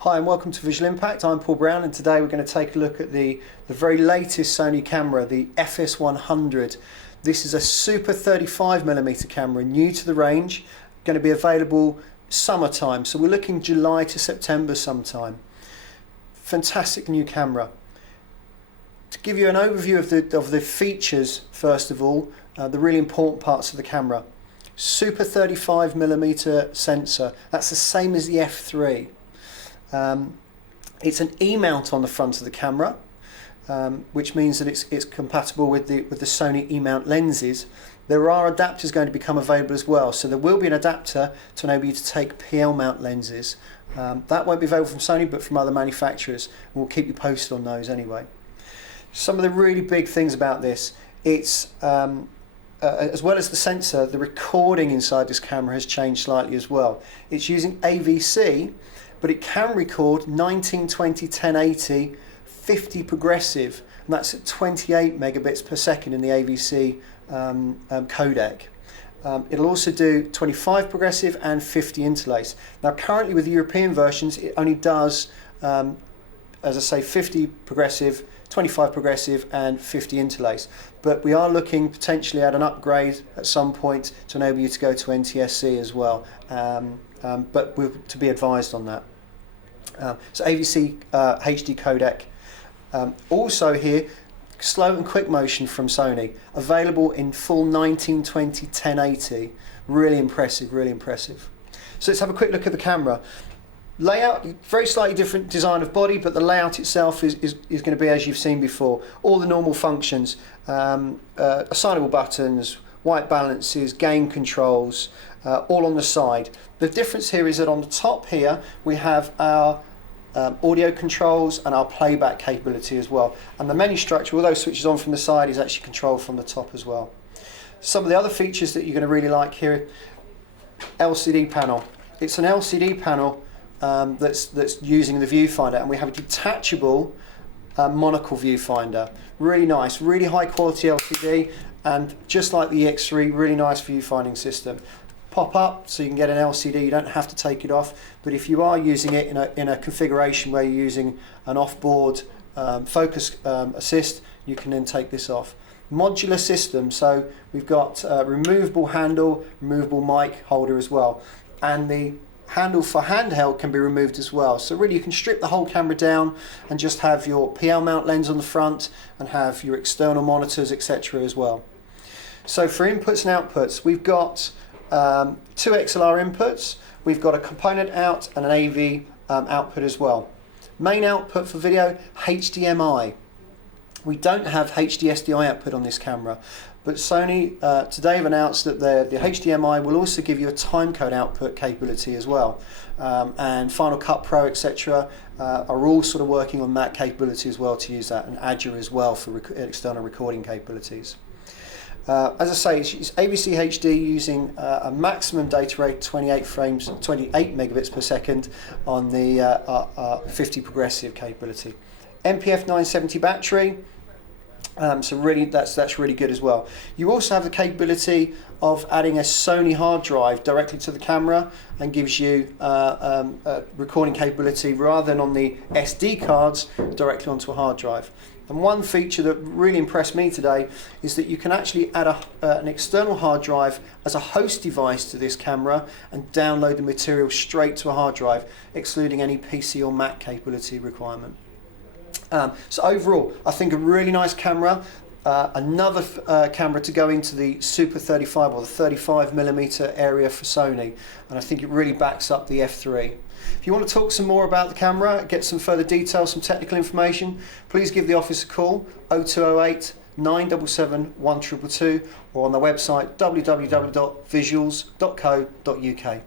Hi and welcome to Visual Impact. I'm Paul Brown and today we're going to take a look at the very latest Sony camera, the FS100. This is a super 35mm camera, new to the range, going to be available summertime, so we're looking July to September sometime. Fantastic new camera. To give you an overview of the features, first of all, the really important parts of the camera. Super 35mm sensor, that's the same as the F3. It's an E-mount on the front of the camera, which means that it's compatible with the Sony E-mount lenses. There are adapters going to become available as well, so there will be an adapter to enable you to take PL mount lenses. That won't be available from Sony but from other manufacturers, and we'll keep you posted on those anyway. Some of the really big things about this, it's as well as the sensor, the recording inside this camera has changed slightly as well. It's using AVC, but it can record 1920 1080 50 progressive, and that's at 28 megabits per second in the AVC codec. It'll also do 25 progressive and 50 interlace. Now currently with the European versions it only does, as I say, 50 progressive, 25 progressive and 50 interlace, but we are looking potentially at an upgrade at some point to enable you to go to NTSC as well, but we're to be advised on that. So AVC HD codec. Also here, slow and quick motion from Sony, available in full 1920 1080. Really impressive, really impressive. So let's have a quick look at the camera. Layout, very slightly different design of body, but the layout itself is going to be as you've seen before. All the normal functions, assignable buttons, white balances, gain controls, all on the side. The difference here is that on the top here we have our audio controls and our playback capability as well. And the menu structure, although switches on from the side, is actually controlled from the top as well. Some of the other features that you're going to really like here, LCD panel. It's an LCD panel that's using the Viewfinder, and we have a detachable monocle viewfinder. Really nice, really high quality LCD, and just like the EX3, really nice viewfinding system. Pop up so you can get an LCD, you don't have to take it off, but if you are using it in a configuration where you're using an off-board focus assist, you can then take this off. Modular system, so we've got removable handle, removable mic holder as well, and the handle for handheld can be removed as well. So really you can strip the whole camera down and just have your PL mount lens on the front and have your external monitors, etc. as well. So for inputs and outputs, we've got two XLR inputs, we've got a component out and an AV output as well. Main output for video, HDMI. We don't have HD SDI output on this camera, but Sony today have announced that the HDMI will also give you a timecode output capability as well, and Final Cut Pro, etc. Are all sort of working on that capability as well to use that, and Azure as well for external recording capabilities. As I say, it's AVC HD using a maximum data rate 28 megabits per second on the 50 progressive capability. MPF 970 battery, so really that's really good as well. You also have the capability of adding a Sony hard drive directly to the camera, and gives you recording capability rather than on the SD cards, directly onto a hard drive. And one feature that really impressed me today is that you can actually add an external hard drive as a host device to this camera and download the material straight to a hard drive, excluding any PC or Mac capability requirement. So overall, I think a really nice camera. Another camera to go into the Super 35 or the 35mm area for Sony, and I think it really backs up the F3. If you want to talk some more about the camera, get some further details, some technical information, please give the office a call, 0208 977 1222, or on the website www.visuals.co.uk.